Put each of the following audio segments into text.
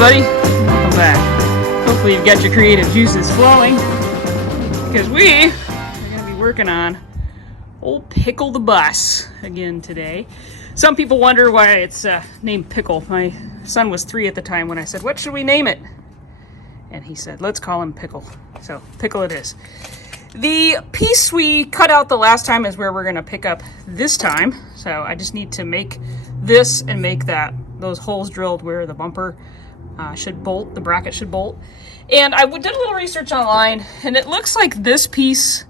everybody, welcome back. Hopefully you've got your creative juices flowing, because we are going to be working on old Pickle the bus again today. Some people wonder why it's named Pickle. My son was 3 at the time when I said, what should we name it? And he said, let's call him Pickle. So Pickle it is. The piece we cut out the last time is where we're going to pick up this time. So I just need to make this and make those holes drilled where the bumper should bolt, the bracket should bolt. And I did a little research online, and it looks like this piece,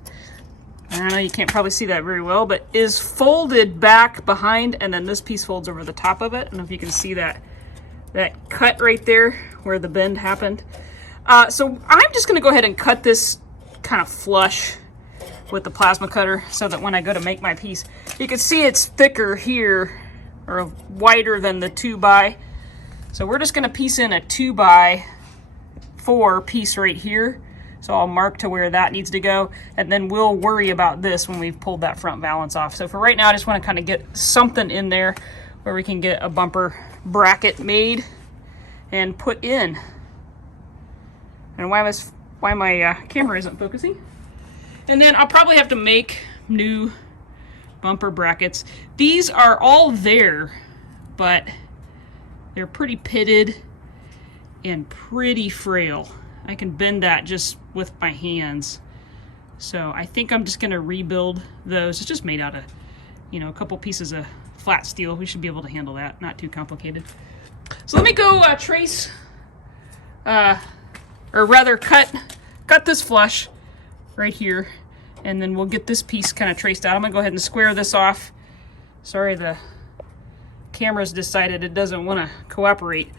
I don't know, you can't probably see that very well, but is folded back behind, and then this piece folds over the top of it. I don't know if you can see that cut right there where the bend happened. So I'm just going to go ahead and cut this kind of flush with the plasma cutter so that when I go to make my piece, you can see it's thicker here or wider than the 2x. So we're just going to piece in a 2x4 piece right here. So I'll mark to where that needs to go, and then we'll worry about this when we've pulled that front valance off. So for right now, I just want to kind of get something in there where we can get a bumper bracket made and put in. And why my camera isn't focusing. And then I'll probably have to make new bumper brackets. These are all there, but they're pretty pitted and pretty frail. I can bend that just with my hands. So I think I'm just gonna rebuild those. It's just made out of, a couple pieces of flat steel. We should be able to handle that, not too complicated. So let me go trace, or rather cut this flush right here, and then we'll get this piece kind of traced out. I'm gonna go ahead and square this off. Sorry, the camera's decided it doesn't want to cooperate.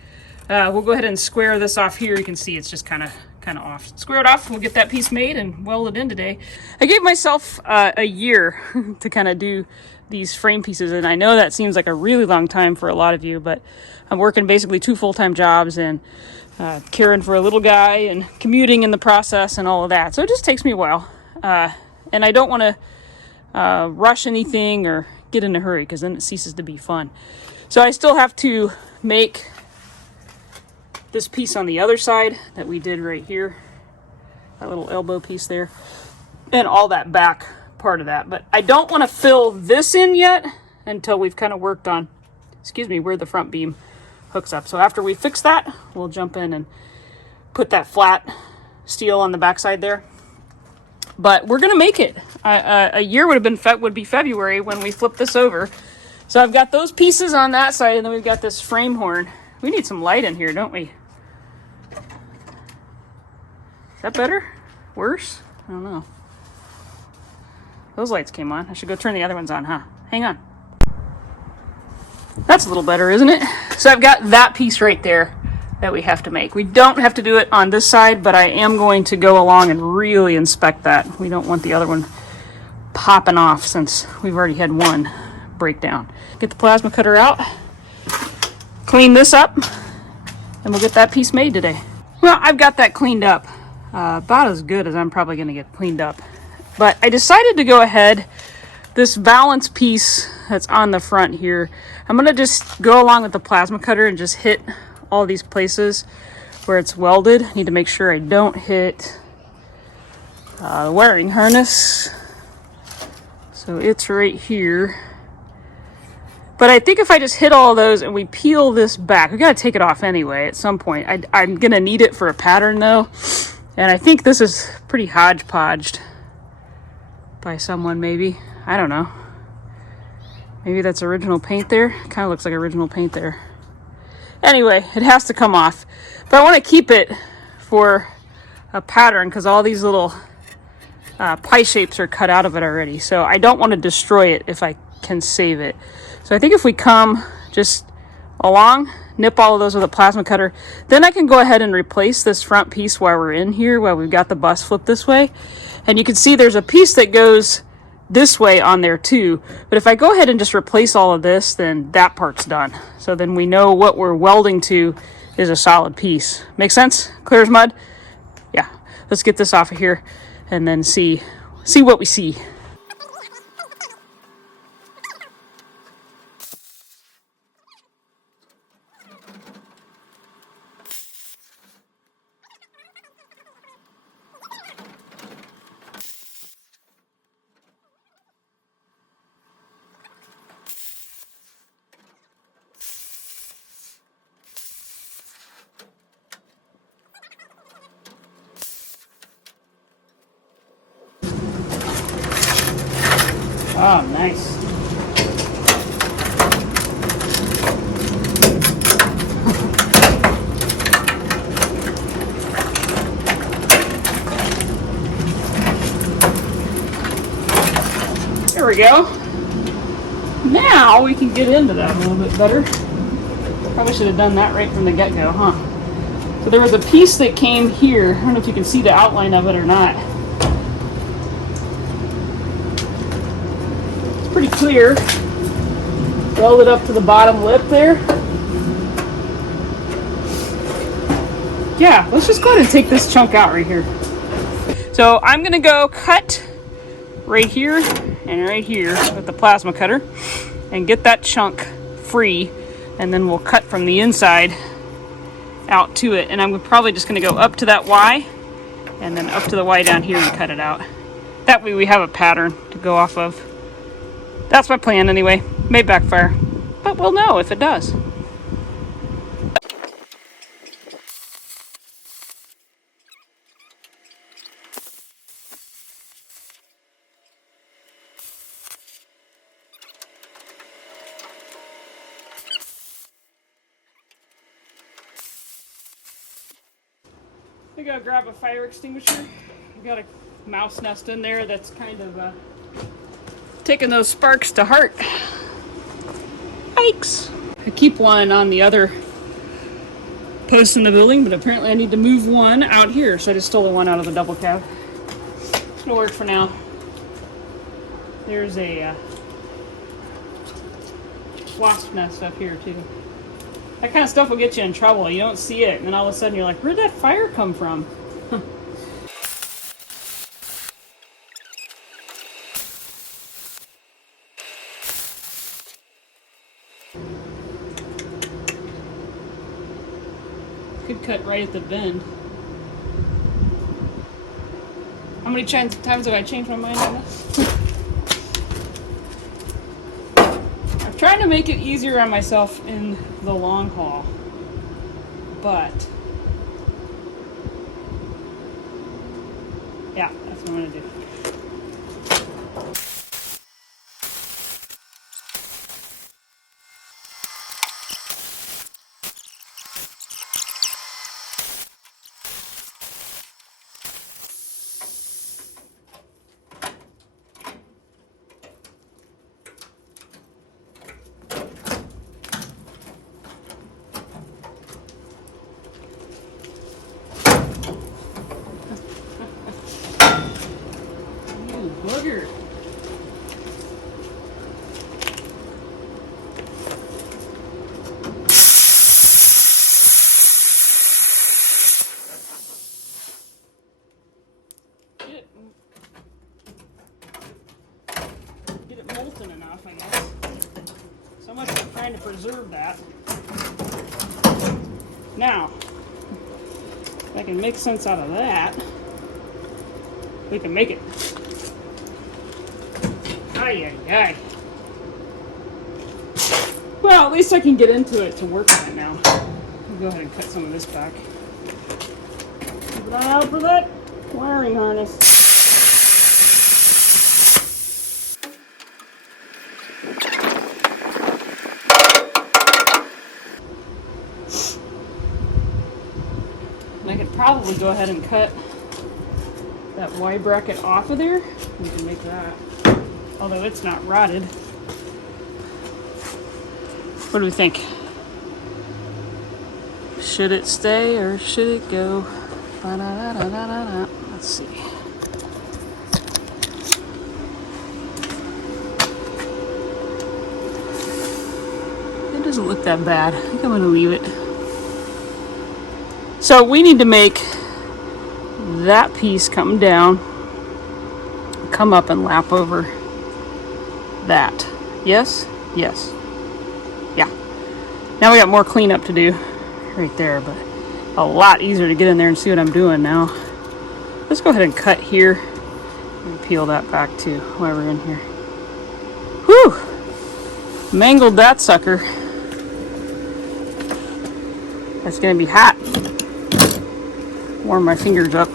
We'll go ahead and square this off here. You can see it's just kind of off. Square it off, we'll get that piece made and weld it in today. I gave myself a year to kind of do these frame pieces, and I know that seems like a really long time for a lot of you, but I'm working basically 2 full-time jobs and caring for a little guy and commuting in the process and all of that. So it just takes me a while. And I don't want to rush anything or get in a hurry, because then it ceases to be fun. So I still have to make this piece on the other side that we did right here, that little elbow piece there, and all that back part of that. But I don't want to fill this in yet until we've kind of worked on, where the front beam hooks up. So after we fix that, we'll jump in and put that flat steel on the backside there. But we're gonna make it. A year would be February when we flip this over. So I've got those pieces on that side, and then we've got this frame horn. We need some light in here, don't we? Is that better? Worse? I don't know. Those lights came on. I should go turn the other ones on, huh? Hang on. That's a little better, isn't it? So I've got that piece right there that we have to make. We don't have to do it on this side, but I am going to go along and really inspect that. We don't want the other one popping off since we've already had one break down. Get the plasma cutter out, clean this up, and we'll get that piece made today. Well, I've got that cleaned up, about as good as I'm probably gonna get cleaned up. But I decided to go ahead, this valance piece that's on the front here, I'm gonna just go along with the plasma cutter and just hit all these places where it's welded. I need to make sure I don't hit the wiring harness. So it's right here. But I think if I just hit all those and we peel this back, we gotta take it off anyway at some point. I'm gonna need it for a pattern though. And I think this is pretty hodgepodged by someone maybe. I don't know. Maybe that's original paint there. Kind of looks like original paint there. Anyway, it has to come off. But I want to keep it for a pattern because all these little pie shapes are cut out of it already. So I don't want to destroy it if I can save it. So I think if we come just along, nip all of those with a plasma cutter, then I can go ahead and replace this front piece while we're in here, while we've got the bus flipped this way. And you can see there's a piece that goes this way on there too. But if I go ahead and just replace all of this, then that part's done. So then we know what we're welding to is a solid piece. Make sense? Clear as mud? Yeah. Let's get this off of here and then see what we see. Oh, nice. There we go. Now we can get into that a little bit better. Probably should have done that right from the get-go, huh? So there was a piece that came here. I don't know if you can see the outline of it or not. It's pretty clear. Weld it up to the bottom lip there. Yeah, let's just go ahead and take this chunk out right here. So I'm gonna go cut right here and right here with the plasma cutter and get that chunk free, and then we'll cut from the inside out to it. And I'm probably just gonna go up to that Y and then up to the Y down here and cut it out. That way we have a pattern to go off of. That's my plan anyway. May backfire, but we'll know if it does. We gotta grab a fire extinguisher. We got a mouse nest in there that's kind of taking those sparks to heart. Yikes! I keep one on the other post in the building, but apparently I need to move one out here, so I just stole one out of the double cab. It'll work for now. There's a wasp nest up here too. That kind of stuff will get you in trouble. You don't see it, and then all of a sudden you're like, where'd that fire come from? Could cut right at the bend. How many times have I changed my mind on this? I'm trying to make it easier on myself in the long haul, but yeah, that's what I'm gonna do. Booger. Get it molten enough, I guess. So much for trying to preserve that. Now, if I can make sense out of that, we can make it. Ay, ay, ay. Well, at least I can get into it to work on it now. I'll go ahead and cut some of this back. Keep an eye out for that wiring harness. And I could probably go ahead and cut that Y bracket off of there. We can make that. Although it's not rotted. What do we think? Should it stay or should it go? Ba-da-da-da-da-da. Let's see. It doesn't look that bad. I think I'm going to leave it. So we need to make that piece come down, come up and lap over that. Yes? Yes. Yeah. Now we got more cleanup to do right there, but a lot easier to get in there and see what I'm doing now. Let's go ahead and cut here and peel that back too while we're in here. Whew! Mangled that sucker. That's gonna be hot. Warm my fingers up.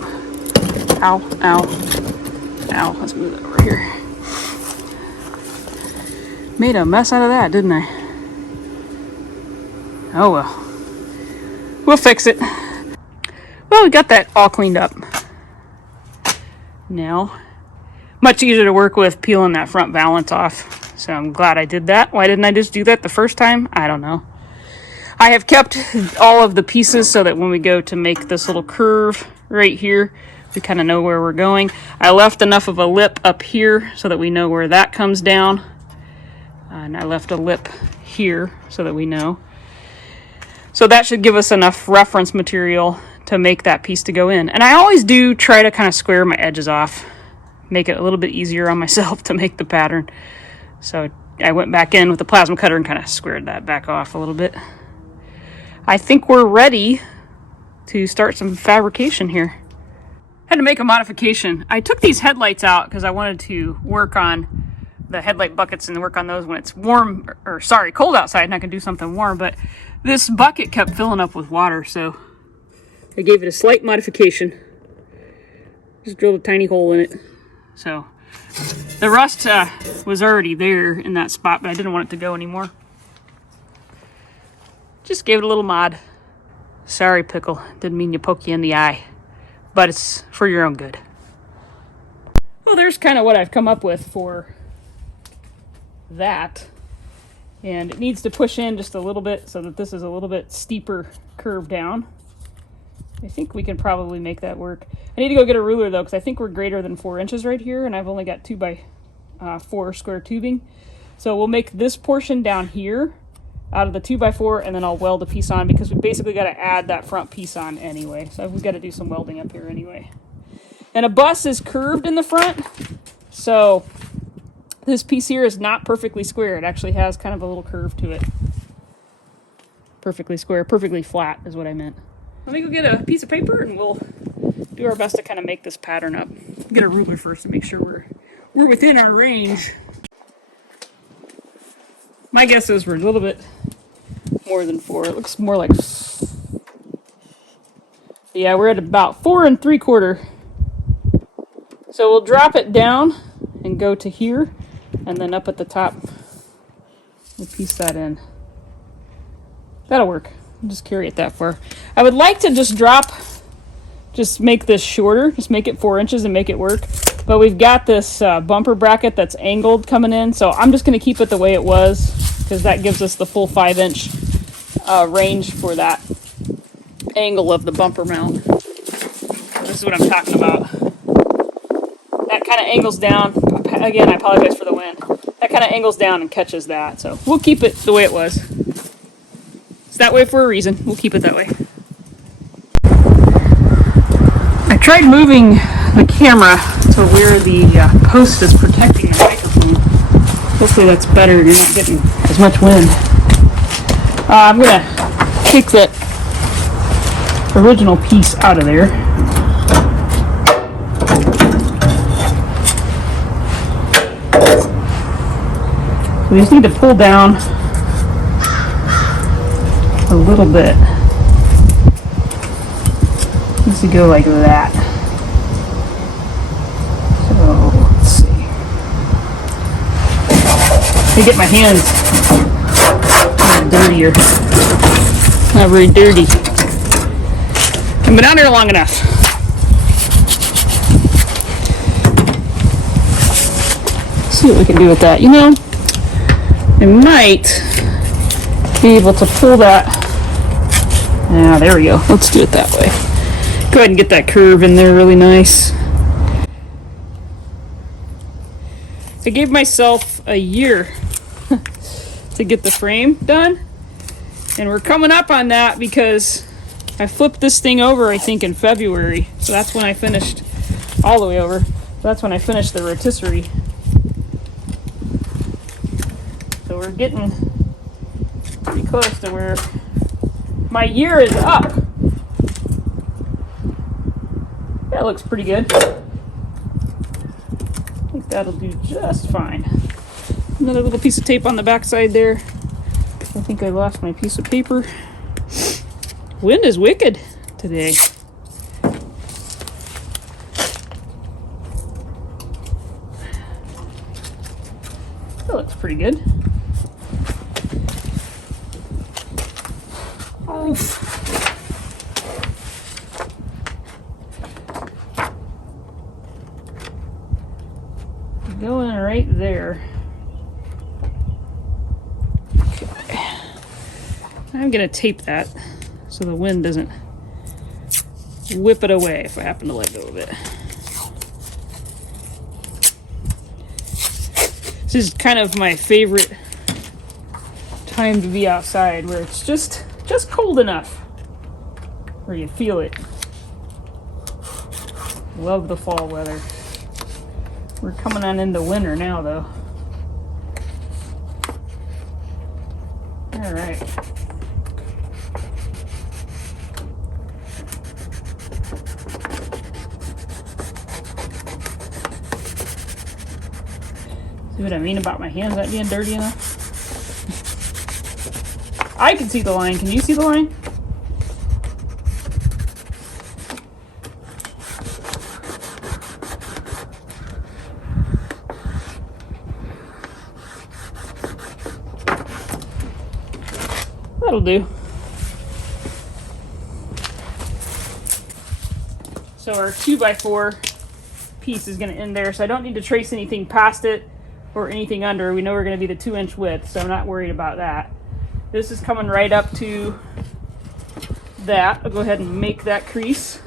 Ow, ow, ow. Let's move that over here. Made a mess out of that, didn't I? Oh well. We'll fix it. Well, we got that all cleaned up. Now, much easier to work with peeling that front valance off. So I'm glad I did that. Why didn't I just do that the first time? I don't know. I have kept all of the pieces so that when we go to make this little curve right here, we kind of know where we're going. I left enough of a lip up here so that we know where that comes down. And I left a lip here so that we know. So that should give us enough reference material to make that piece to go in. And I always do try to kind of square my edges off, make it a little bit easier on myself to make the pattern. So I went back in with the plasma cutter and kind of squared that back off a little bit. I think we're ready to start some fabrication here. Had to make a modification. I took these headlights out because I wanted to work on the headlight buckets and work on those when it's warm, or sorry, cold outside, and I can do something warm. But this bucket kept filling up with water, so I gave it a slight modification. Just drilled a tiny hole in it. So the rust was already there in that spot, but I didn't want it to go anymore. Just gave it a little mod. Sorry, Pickle. Didn't mean to poke you in the eye, but it's for your own good. Well, there's kind of what I've come up with for that. And it needs to push in just a little bit so that this is a little bit steeper curve down. I think we can probably make that work. I need to go get a ruler though, because I think we're greater than 4 inches right here, and I've only got 2x4 square tubing. So we'll make this portion down here out of the 2x4, and then I'll weld a piece on, because we basically got to add that front piece on anyway. So we've got to do some welding up here anyway. And a bus is curved in the front, so this piece here is not perfectly square. It actually has kind of a little curve to it. Perfectly square, perfectly flat is what I meant. Let me go get a piece of paper and we'll do our best to kind of make this pattern up. Get a ruler first to make sure we're within our range. My guess is we're a little bit more than 4. It looks more like, yeah, we're at about 4 3/4. So we'll drop it down and go to here, and then up at the top, we'll piece that in. That'll work. I'll just carry it that far. I would like to just make this shorter, just make it 4 inches and make it work. But we've got this bumper bracket that's angled coming in, so I'm just going to keep it the way it was, because that gives us the full 5-inch range for that angle of the bumper mount. So this is what I'm talking about. That kind of angles down. Again, I apologize for the wind. That kind of angles down and catches that. So we'll keep it the way it was. It's that way for a reason. We'll keep it that way. I tried moving the camera to where the post is protecting the microphone. Hopefully that's better. You're not getting as much wind. I'm going to take that original piece out of there. We just need to pull down a little bit. It needs to go like that. So, let's see. Let me get my hands dirtier. Not very dirty. I've been out here long enough. Let's see what we can do with that. You know, I might be able to pull that. Yeah, there we go. Let's do it that way. Go ahead and get that curve in there really nice. I gave myself a year to get the frame done, and we're coming up on that because I flipped this thing over, I think, in February. So that's when I finished all the way over. So that's when I finished the rotisserie. So we're getting pretty close to where my year is up. That looks pretty good. I think that'll do just fine. Another little piece of tape on the back side there. I think I lost my piece of paper. Wind is wicked today. That looks pretty good. Oof. Going right there. Okay. I'm gonna tape that so the wind doesn't whip it away if I happen to let go of it. This is kind of my favorite time to be outside, where it's just cold enough where you feel it. Love the fall weather. We're coming on into winter now, though. All right. See what I mean about my hands not being dirty enough? I can see the line. Can you see the line? That'll do. So our 2x4 piece is going to end there, so I don't need to trace anything past it or anything under. We know we're going to be the 2-inch width, so I'm not worried about that. This is coming right up to that. I'll go ahead and make that crease.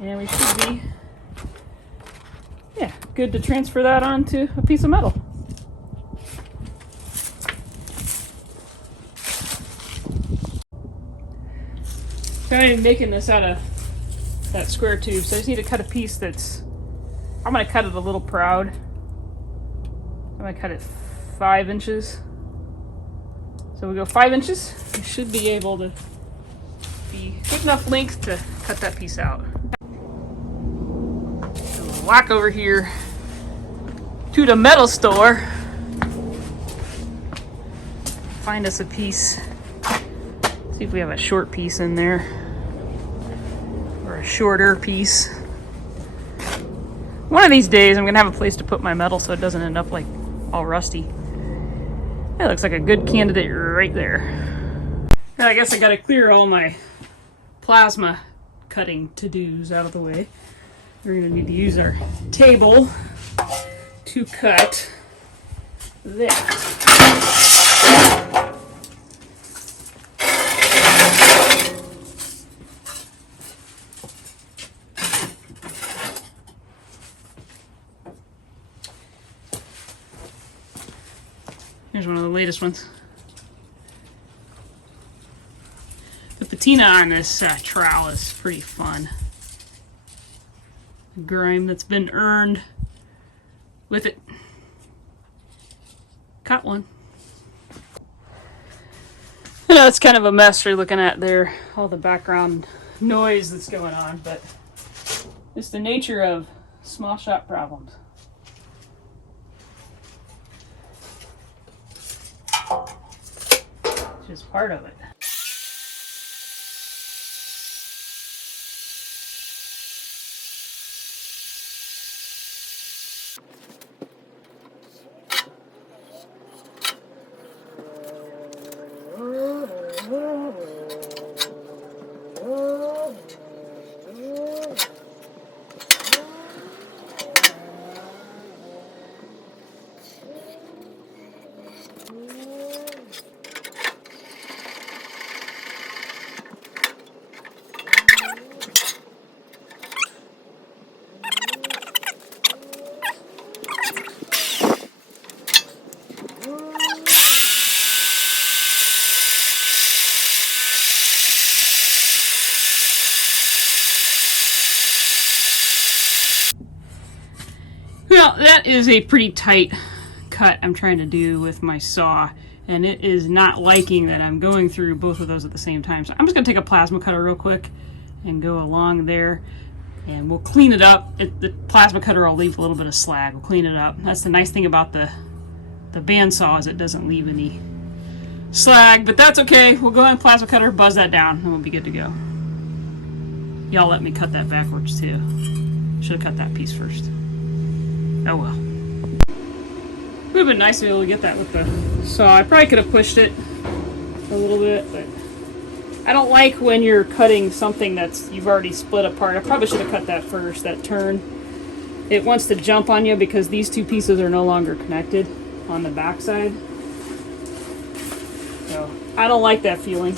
And we should be, yeah, good to transfer that onto a piece of metal. I'm making this out of that square tube, so I just need to cut a piece that's, I'm going to cut it a little proud. I'm going to cut it 5 inches. So we go 5 inches. You should be able to be good enough length to cut that piece out. So we'll walk over here to the metal store. Find us a piece. See if we have a short piece in there. Or a shorter piece. One of these days I'm gonna have a place to put my metal so it doesn't end up like all rusty. That looks like a good candidate right there. And I guess I gotta clear all my plasma cutting to-dos out of the way. We're gonna need to use our table to cut that. Here's one of the latest ones. The patina on this trowel is pretty fun. The grime that's been earned with it. Cut one. I know it's kind of a mess you're looking at there, all the background noise that's going on, but it's the nature of small shop problems. Just part of it. Well, that is a pretty tight cut I'm trying to do with my saw, and it is not liking that I'm going through both of those at the same time. So I'm just going to take a plasma cutter real quick and go along there, and we'll clean it up. The plasma cutter will leave a little bit of slag. We'll clean it up. That's the nice thing about the bandsaw, is it doesn't leave any slag, but that's okay. We'll go ahead and plasma cutter, buzz that down, and we'll be good to go. Y'all let me cut that backwards too. Should have cut that piece first. Oh well. It would have been nice to be able to get that with the saw. I probably could have pushed it a little bit, but I don't like when you're cutting something that's you've already split apart. I probably should have cut that first, that turn. It wants to jump on you because these two pieces are no longer connected on the back side. So I don't like that feeling.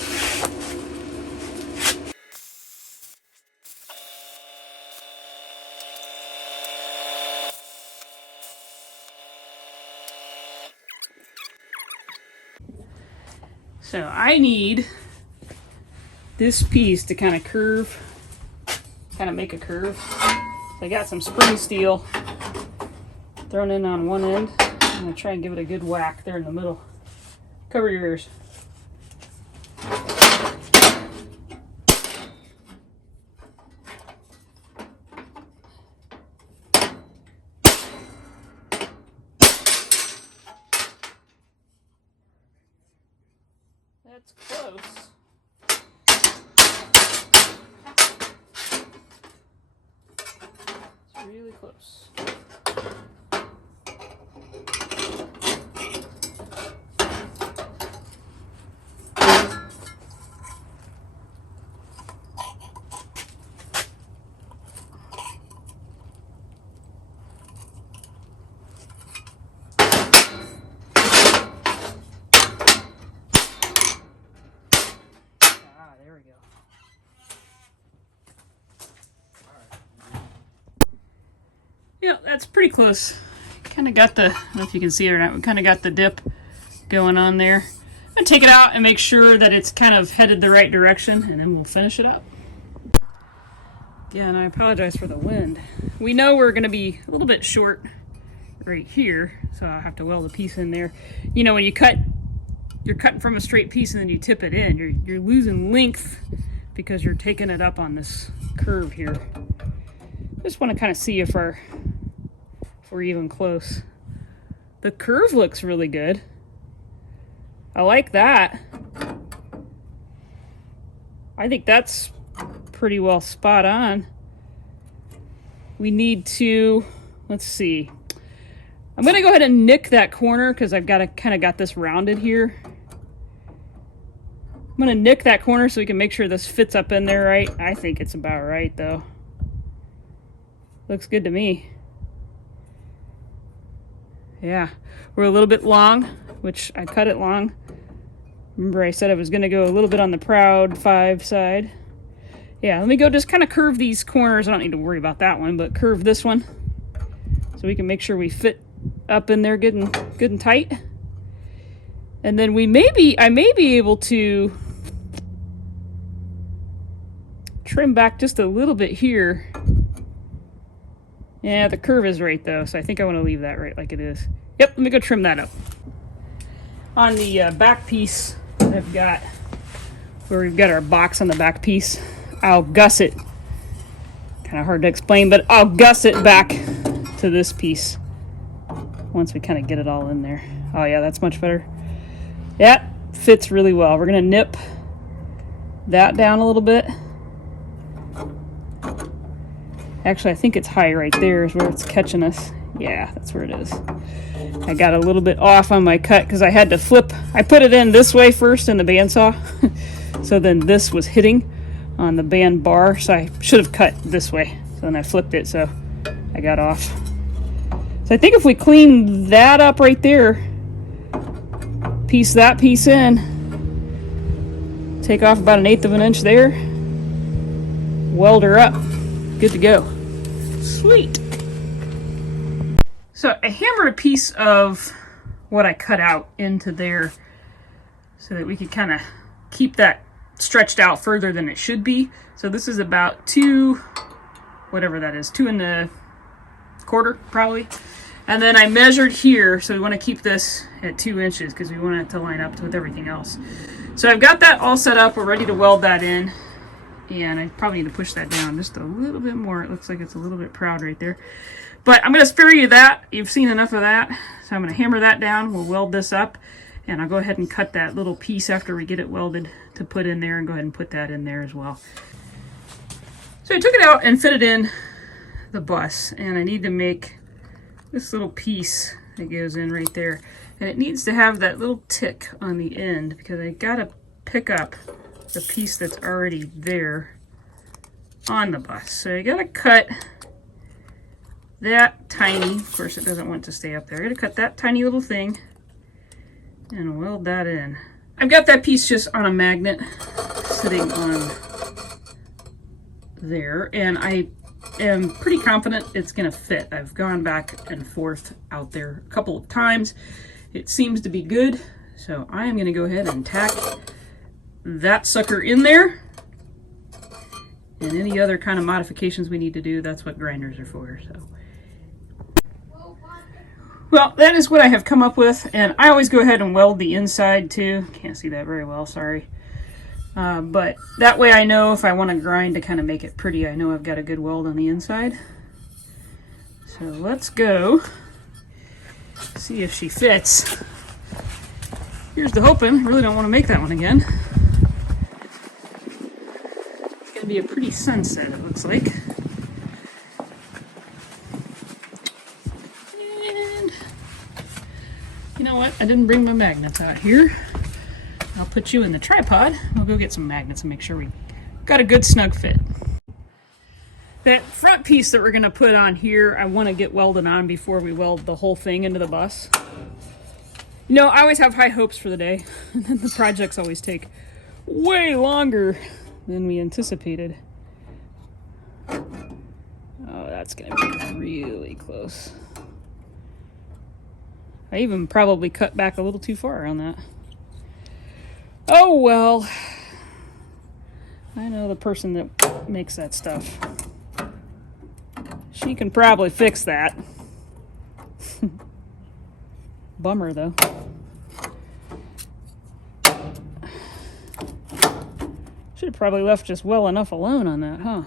So I need this piece to kind of curve, kind of make a curve. So I got some spring steel thrown in on one end. I'm going to try and give it a good whack there in the middle. Cover your ears. That's close. It's really close. There we go. Yeah, that's pretty close. Kind of got the, I don't know if you can see it or not, we kind of got the dip going on there. I'm going to take it out and make sure that it's kind of headed the right direction, and then we'll finish it up. Yeah, and I apologize for the wind. We know we're going to be a little bit short right here, so I'll have to weld a piece in there. You know, when you cut, you're cutting from a straight piece and then you tip it in. You're losing length because you're taking it up on this curve here. Just want to kind of see if we're even close. The curve looks really good. I like that. I think that's pretty well spot on. We need to, let's see. I'm going to go ahead and nick that corner because I've got to kind of got this rounded here. I'm going to nick that corner so we can make sure this fits up in there right. I think it's about right though. Looks good to me. Yeah, we're a little bit long, which I cut it long. Remember I said I was going to go a little bit on the proud 5 side. Yeah, let me go just kind of curve these corners. I don't need to worry about that one, but curve this one so we can make sure we fit up in there good and tight. And then I may be able to trim back just a little bit here. Yeah, the curve is right though, so I think I want to leave that right like it is. Yep, let me go trim that up. On the back piece, I've got where we've got our box on the back piece. I'll gusset. Kind of hard to explain, but I'll gusset back to this piece once we kind of get it all in there. Oh yeah, that's much better. That fits really well. We're gonna nip that down a little bit. Actually, I think it's high right there is where it's catching us. Yeah, that's where it is. I got a little bit off on my cut because I had to flip. I put it in this way first in the bandsaw. So then this was hitting on the band bar. So I should have cut this way. So then I flipped it, so I got off. So I think if we clean that up right there, piece that piece in, take off about 1/8 of an inch there, weld her up, good to go. Sweet. So I hammered a piece of what I cut out into there so that we could kind of keep that stretched out further than it should be. So this is about 2, whatever that is, 2 1/4 probably. And then I measured here, so we want to keep this at 2 inches because we want it to line up with everything else. So I've got that all set up. We're ready to weld that in. And I probably need to push that down just a little bit more. It looks like it's a little bit proud right there. But I'm going to spare you that. You've seen enough of that. So I'm going to hammer that down. We'll weld this up. And I'll go ahead and cut that little piece after we get it welded to put in there, and go ahead and put that in there as well. So I took it out and fit it in the bus. And I need to make this little piece that goes in right there. And it needs to have that little tick on the end because I got to pick up the piece that's already there on the bus. So you gotta cut that tiny, of course it doesn't want to stay up there. I gotta cut that tiny little thing and weld that in. I've got that piece just on a magnet sitting on there, and I am pretty confident it's gonna fit. I've gone back and forth out there a couple of times. It seems to be good, so I am gonna go ahead and tack that sucker in there. And any other kind of modifications we need to do, that's what grinders are for. So, well, that is what I have come up with, and I always go ahead and weld the inside too. Can't see that very well, sorry. But that way I know if I want to grind to kind of make it pretty, I know I've got a good weld on the inside. So let's go see if she fits. Here's the hoping. Really don't want to make that one again. It's going to be a pretty sunset, it looks like. And you know what? I didn't bring my magnets out here. I'll put you in the tripod. We'll go get some magnets and make sure we got a good snug fit. That front piece that we're going to put on here, I want to get welded on before we weld the whole thing into the bus. You know, I always have high hopes for the day, and then the projects always take way longer than we anticipated. Oh, that's going to be really close. I even probably cut back a little too far on that. Oh well, I know the person that makes that stuff. She can probably fix that. Bummer though. Should have probably left just well enough alone on that, huh?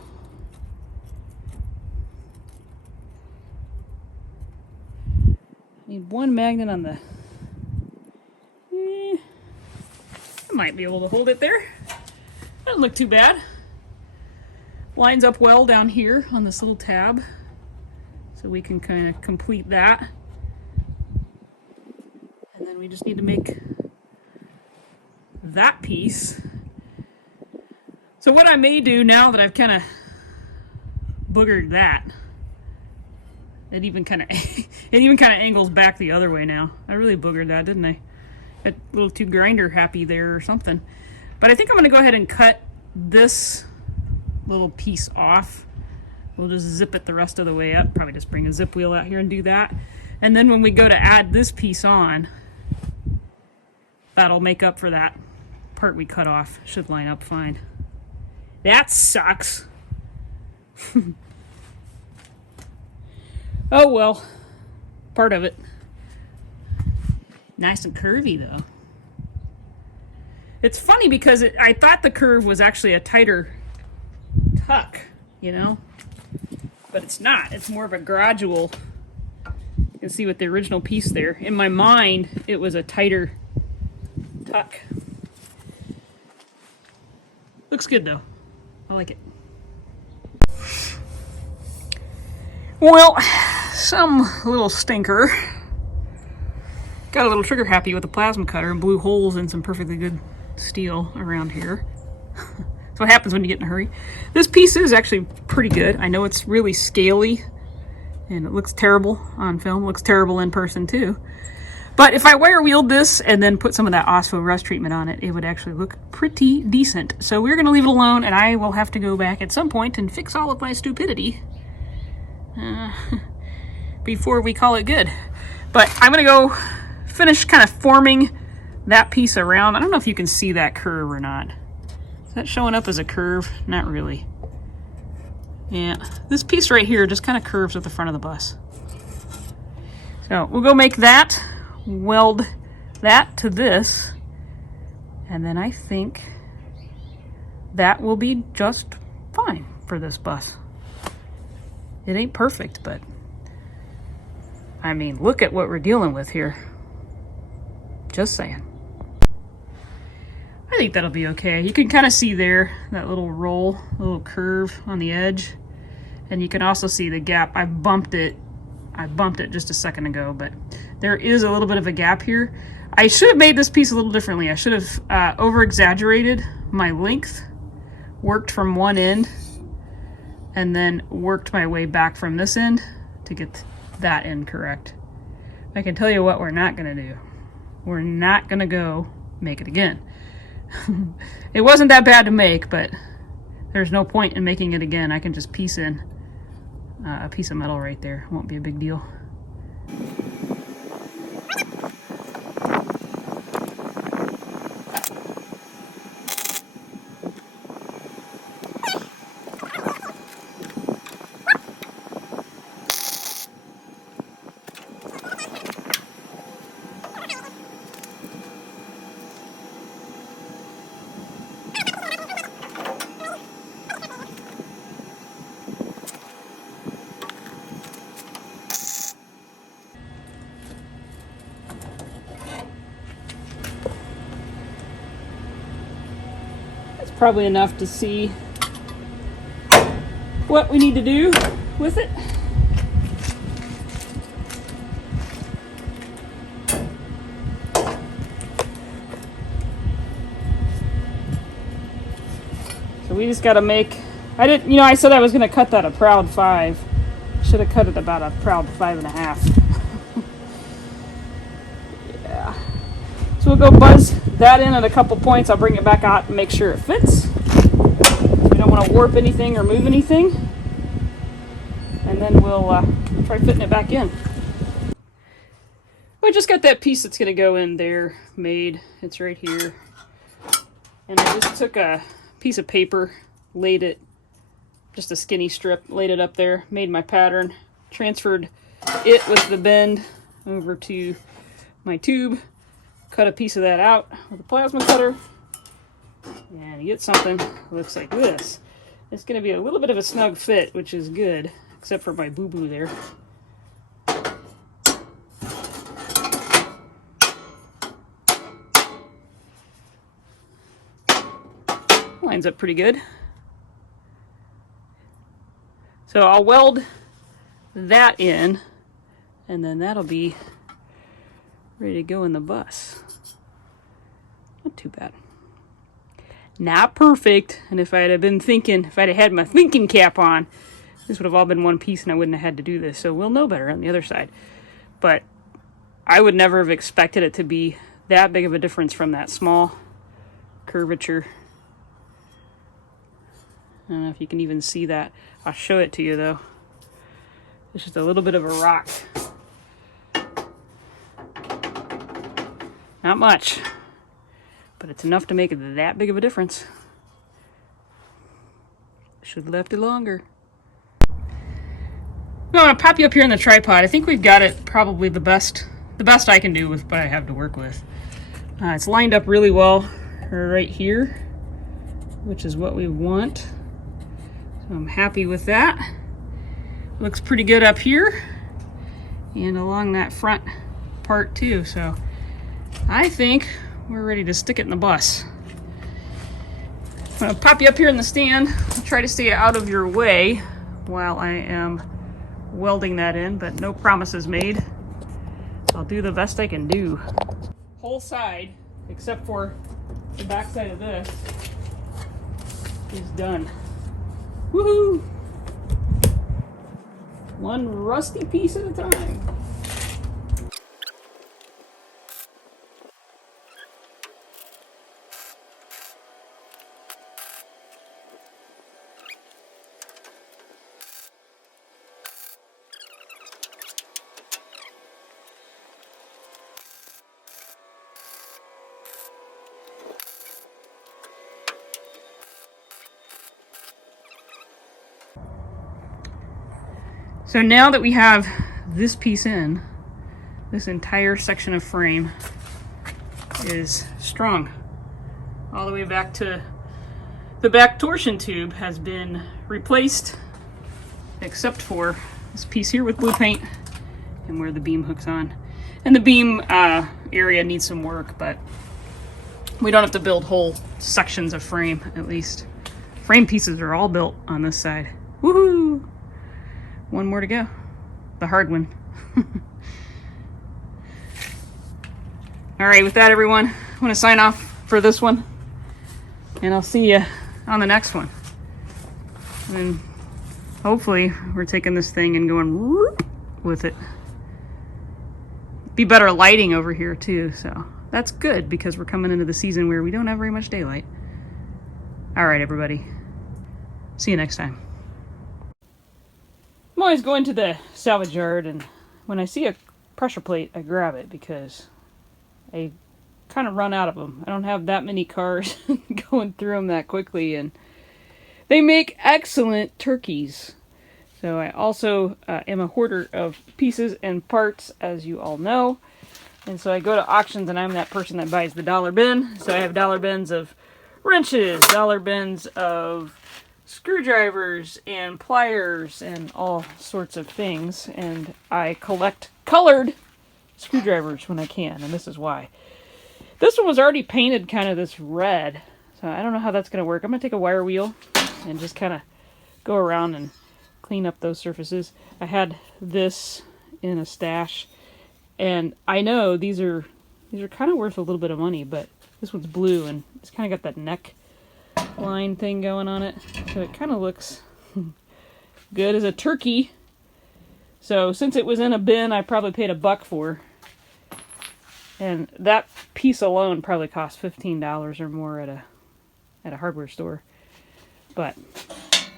Need one magnet on the... I might be able to hold it there. Doesn't look too bad. Lines up well down here on this little tab. So we can kind of complete that. And then we just need to make that piece. So what I may do now that I've kind of boogered that, it even kind of angles back the other way now. I really boogered that, didn't I? A little too grinder happy there or something. But I think I'm going to go ahead and cut this little piece off. We'll just zip it the rest of the way up. Probably just bring a zip wheel out here and do that. And then when we go to add this piece on, that'll make up for that part we cut off. Should line up fine. That sucks. Oh well, part of it. Nice and curvy though. It's funny because I thought the curve was actually a tighter tuck, you know, but it's not. It's more of a gradual. You can see with the original piece there. In my mind, it was a tighter tuck. Looks good though. I like it. Well, some little stinker got a little trigger happy with the plasma cutter and blew holes in some perfectly good steel around here. That's what happens when you get in a hurry. This piece is actually pretty good. I know it's really scaly and it looks terrible on film. It looks terrible in person too. But if I wire wheeled this and then put some of that Ospo rust treatment on it, it would actually look pretty decent. So we're going to leave it alone, and I will have to go back at some point and fix all of my stupidity before we call it good. But I'm going to go finish kind of forming that piece around. I don't know if you can see that curve or not. Is that showing up as a curve? Not really. Yeah, this piece right here just kind of curves at the front of the bus. So we'll go make that, weld that to this, and then I think that will be just fine for this bus. It ain't perfect, but I mean, look at what we're dealing with here. Just saying. I think that'll be okay. You can kind of see there, that little roll, little curve on the edge. And you can also see the gap. I bumped it just a second ago, but there is a little bit of a gap here. I should have made this piece a little differently. I should have over-exaggerated my length, worked from one end, and then worked my way back from this end to get that end correct. I can tell you what we're not going to do. We're not going to go make it again. It wasn't that bad to make, but there's no point in making it again. I can just piece in a piece of metal right there. It won't be a big deal. Probably enough to see what we need to do with it. So we just got to make, I didn't, I said I was going to cut that a proud 5. Should have cut it about a proud 5.5. Yeah. So we'll go buzz that in at a couple points. I'll bring it back out and make sure it fits. We don't want to warp anything or move anything. And then we'll try fitting it back in. I just got that piece that's going to go in there made. It's right here. And I just took a piece of paper, laid it, just a skinny strip, laid it up there, made my pattern, transferred it with the bend over to my tube. Cut a piece of that out with a plasma cutter, and you get something that looks like this. It's going to be a little bit of a snug fit, which is good, except for my boo-boo there. Lines up pretty good. So I'll weld that in, and then that'll be ready to go in the bus. Not too bad. Not perfect, and if I'd have been thinking, if I'd have had my thinking cap on, this would have all been one piece and I wouldn't have had to do this, so we'll know better on the other side. But I would never have expected it to be that big of a difference from that small curvature. I don't know if you can even see that. I'll show it to you though. It's just a little bit of a rock. Not much, but it's enough to make it that big of a difference. Should have left it longer. No, I'll pop you up here on the tripod. I think we've got it probably the best I can do with what I have to work with. It's lined up really well right here, which is what we want. So I'm happy with that. Looks pretty good up here and along that front part too. So I think we're ready to stick it in the bus. I'm gonna pop you up here in the stand. I'll try to stay out of your way while I am welding that in, but no promises made. I'll do the best I can do. Whole side, except for the back side of this, is done. Woohoo! One rusty piece at a time. So now that we have this piece in, this entire section of frame is strong. All the way back to the back torsion tube has been replaced, except for this piece here with blue paint and where the beam hooks on. And the beam area needs some work, but we don't have to build whole sections of frame, at least. Frame pieces are all built on this side. Woohoo! One more to go. The hard one. All right, with that, everyone, I'm going to sign off for this one, and I'll see you on the next one. And hopefully we're taking this thing and going whoop with it. Be better lighting over here too, so that's good because we're coming into the season where we don't have very much daylight. All right, everybody. See you next time. I'm always going to the salvage yard, and when I see a pressure plate, I grab it because I kind of run out of them. I don't have that many cars going through them that quickly, and they make excellent turkeys. So I also am a hoarder of pieces and parts, as you all know. And so I go to auctions, and I'm that person that buys the dollar bin. So I have dollar bins of wrenches, dollar bins of screwdrivers and pliers and all sorts of things. And I collect colored screwdrivers when I can, and this is why. This one was already painted kind of this red, so I don't know how that's going to work. I'm going to take a wire wheel and just kind of go around and clean up those surfaces. I had this in a stash, and I know these are kind of worth a little bit of money, but this one's blue and it's kind of got that neck line thing going on it, so it kind of looks good as a turkey. So since it was in a bin, I probably paid $1 for, and that piece alone probably cost $15 or more at a hardware store. But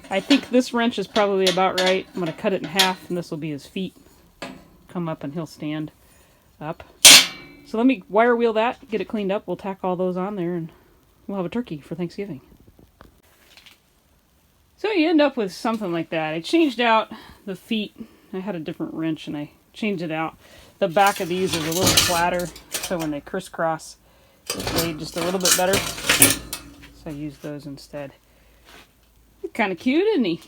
I think this wrench is probably about right. I'm going to cut it in half, and this will be his feet. Come up and he'll stand up. So let me wire wheel that, get it cleaned up. We'll tack all those on there, and we'll have a turkey for Thanksgiving. So you end up with something like that. I changed out the feet. I had a different wrench, and I changed it out. The back of these is a little flatter, so when they crisscross, it's laid just a little bit better. So I used those instead. Kind of cute, isn't he?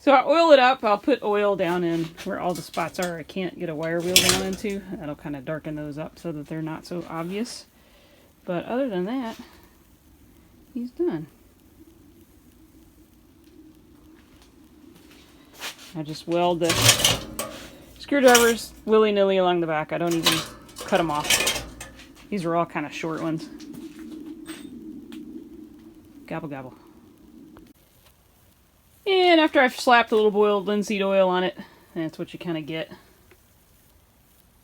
So I oil it up. I'll put oil down in where all the spots are I can't get a wire wheel down into. That'll kind of darken those up so that they're not so obvious. But other than that, he's done. I just weld the screwdrivers willy-nilly along the back. I don't even cut them off. These are all kind of short ones. Gobble, gobble. And after I've slapped a little boiled linseed oil on it, that's what you kind of get.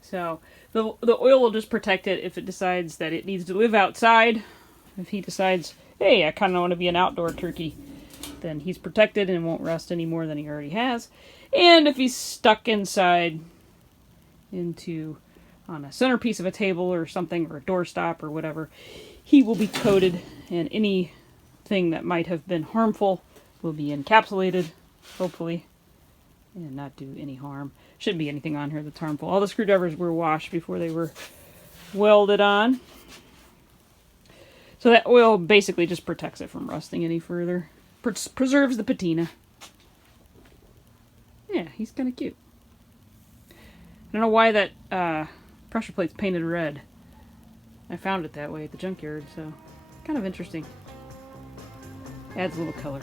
So the oil will just protect it if it decides that it needs to live outside. If he decides, hey, I kind of want to be an outdoor turkey, then he's protected and won't rust any more than he already has. And if he's stuck inside on a centerpiece of a table or something, or a doorstop or whatever, he will be coated, and anything that might have been harmful will be encapsulated, hopefully, and not do any harm. Shouldn't be anything on here that's harmful. All the screwdrivers were washed before they were welded on. So that oil basically just protects it from rusting any further. Preserves the patina. Yeah, he's kind of cute. I don't know why that pressure plate's painted red. I found it that way at the junkyard, so kind of interesting. Adds a little color.